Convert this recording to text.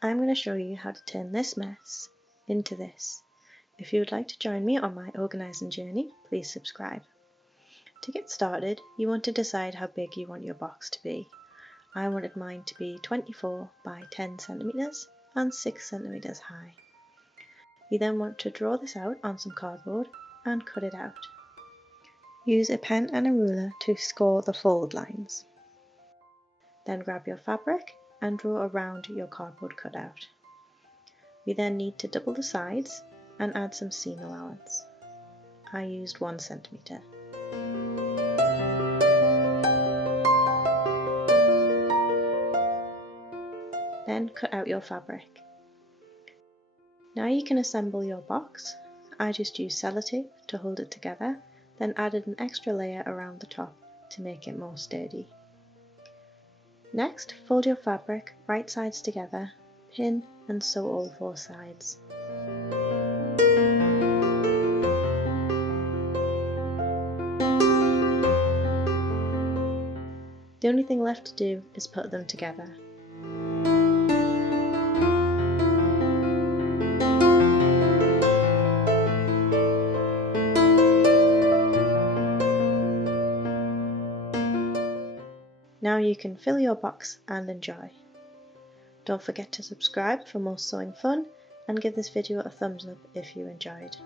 I'm going to show you how to turn this mess into this. If you would like to join me on my organising journey, please subscribe. To get started, you want to decide how big you want your box to be. I wanted mine to be 24 by 10 centimeters and 6 centimeters high. You then want to draw this out on some cardboard and cut it out. Use a pen and a ruler to score the fold lines. Then grab your fabric and draw around your cardboard cutout. We then need to double the sides and add some seam allowance. I used 1 centimeter. Then cut out your fabric. Now you can assemble your box. I just used sellotape to hold it together, then added an extra layer around the top to make it more sturdy. Next, fold your fabric right sides together, pin and sew all 4 sides. The only thing left to do is put them together. Now you can fill your box and enjoy. Don't forget to subscribe for more sewing fun and give this video a thumbs up if you enjoyed.